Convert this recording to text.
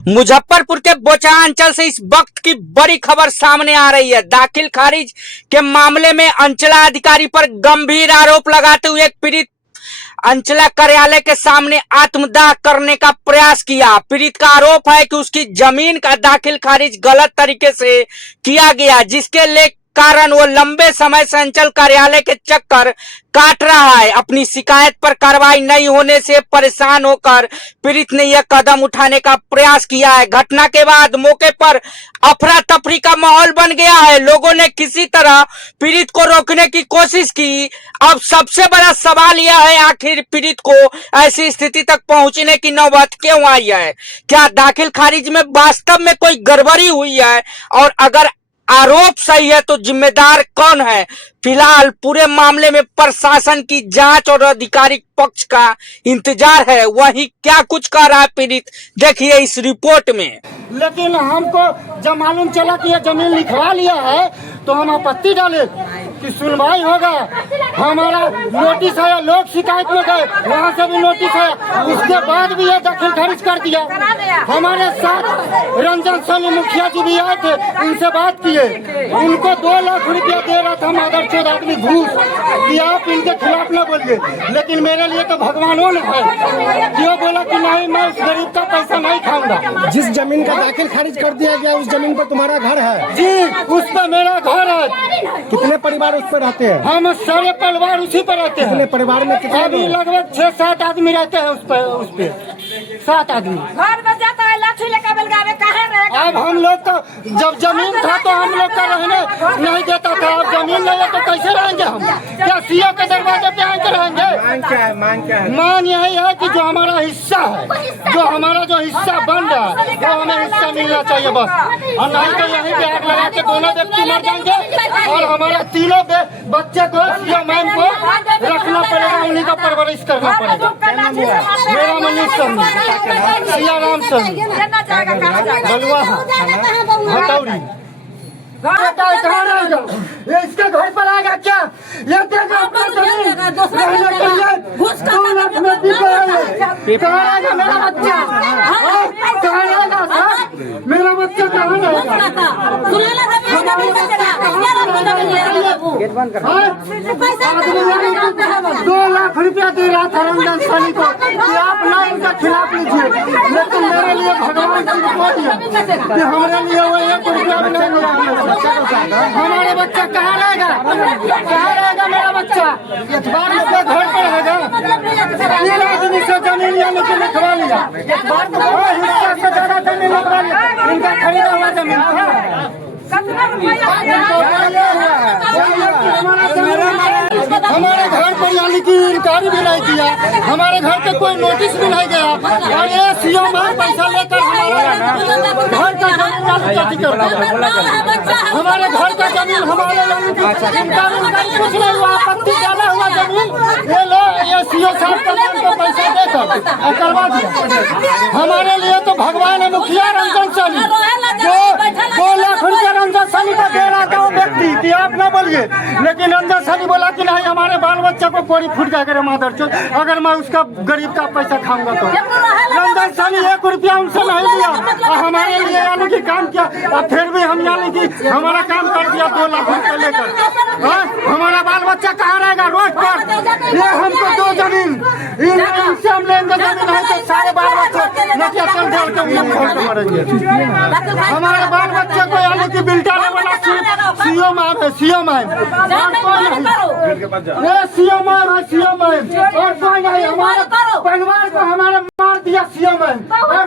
मुजफ्फरपुर के बोचहा अंचल से इस वक्त की बड़ी खबर सामने आ रही है। दाखिल खारिज के मामले में अंचला अधिकारी पर गंभीर आरोप लगाते हुए एक पीड़ित अंचला कार्यालय के सामने आत्मदाह करने का प्रयास किया। पीड़ित का आरोप है कि उसकी जमीन का दाखिल खारिज गलत तरीके से किया गया, जिसके कारण वो लंबे समय से अंचल कार्यालय के चक्कर काट रहा है। अपनी शिकायत पर कार्रवाई नहीं होने से परेशान होकर पीड़ित ने यह कदम उठाने का प्रयास किया है। घटना के बाद मौके पर अफरा तफरी का माहौल बन गया है। लोगों ने किसी तरह पीड़ित को रोकने की कोशिश की। अब सबसे बड़ा सवाल यह है, आखिर पीड़ित को ऐसी स्थिति तक पहुंचने की नौबत क्यों आई है? क्या दाखिल खारिज में वास्तव में कोई गड़बड़ी हुई है? और अगर आरोप सही है तो जिम्मेदार कौन है? फिलहाल पूरे मामले में प्रशासन की जांच और आधिकारिक पक्ष का इंतजार है। वही क्या कुछ कह रहा है पीड़ित, देखिए इस रिपोर्ट में। लेकिन हमको जब मालूम चला कि ये जमीन लिखवा लिया है तो हम आपत्ति डाले कि सुनवाई होगा। हमारा नोटिस आया, लोग शिकायत में गए, वहाँ से भी नोटिस आया, उसके बाद भी ये दाखिल खारिज कर दिया। हमारे साथ रंजन सोनी मुखिया जी भी आए थे, उनसे बात किए, उनको 2 लाख रुपया दे रहा था मदरचोद आदमी घूस कि आप इनके खिलाफ न बोलिए। लेकिन मेरे लिए तो भगवानों ने है कि वो बोला कि नहीं, मैं उस गरीब का पैसा नहीं खाऊंगा। जिस जमीन का दाखिल खारिज कर दिया गया उस जमीन पर तुम्हारा घर है? जी, उस पर मेरा घर है। कितने परिवार उस पर रहते हैं? हम सारे परिवार उसी पर रहते हैं। परिवार में कितने? अभी लगभग 6-7 आदमी रहते हैं उस पे 7 आदमी। घर में जाता है लाठी लेकर बेलगावे कहाँ रहेगा? अब हम लोग का जब जमीन था तो हम लोग का रहने नहीं देता था। अब जमीन नहीं है तो कैसे रहेंगे हम? क्या सीओ के दरवाजे पे आके रहेंगे? मांग यही है कि जो हमारा हिस्सा है, जो हमारा जो हिस्सा बन रहा है वो हमें हिस्सा मिलना चाहिए बस। और नहीं तो यहीं पे आग लगा के दोनों व्यक्ति मर जाएंगे और हमारा तीनों बच्चे को सीओ मैम को रखना पड़ेगा, उन्हीं का परवरिश करना पड़ेगा। मेरा मनीष शर्मा, सिया राम शर्मा, बलुआ हटौड़ी। कहाँ रहेगा? ये इसके घर पर आएगा क्या? ये देखो अपना जमीन रहने के लिए 2 लाख में बिक रहा है। कहाँ रहेगा मेरा बच्चा? कहाँ रहेगा सर? मेरा बच्चा कहाँ रहेगा? 2 लाख रुपया दे रहा था रंजन सोनी को कि आप ना इनका खिलाफ लीजिए। लेकिन मेरे लिए भगवान की रिपोर्ट है कि हमारे लिए वो 1 रुपया भी नहीं मिला। हमारा बच्चा कहाँ रहेगा? कहाँ रहेगा मेरा बच्चा? एतबार उसके घर पर रहेगा। 3 आदमी से जमीन यानी कि लिखवा लिया, हिस्सा से ज्यादा जमीन लिखवा लिया। इनका खरीदा हुआ जमीन था। हमारे घर पर यानी कि इंक्वायरी भी नहीं किया, हमारे घर पे कोई नोटिस भी नहीं गया और ये सीओ में पैसा लेकर हमारे घर का हमारे घर का जमीन हमारे यानी कि कुछ नहीं हुआ, आपत्ति डाला हुआ जमीन ये लो, ये सीओ साहब का नाम को पैसा देकर करवा दिया। हमारे लिए तो भगवान है मुखिया रंजन सोनी, जो 2 लाख रुपया रंजन सोनी को दे रहा था वो व्यक्ति कि आप न बोलिए। लेकिन रंजन सोनी बोला कि नहीं, हमारे बाल बच्चे को कोरी फूट गया करे मदरचोद, अगर मैं उसका गरीब का पैसा खाऊंगा तो। रंजन सोनी 1 रुपया उनसे नहीं लिया और हमारे लिए यानी कि काम किया और फिर भी हम यानी कि हमारा काम कर दिया 2 लाख रुपया लेकर। हमारा बाल बच्चा कहाँ रहेगा रोड पर? ये हमको 2 जमीन इनसे हम लेंगे जमीन है तो सारे बाल बच्चे नकिया चल जाओ मरेंगे। हमारे बाल बच्चे को यानी कि बिल्टा वाला सीओ मैम है, सीओ मैम ये सीओ मैम है, सीओ मैम और कोई नहीं। हमारे परिवार को हमारे मार दिया सीओ मैम और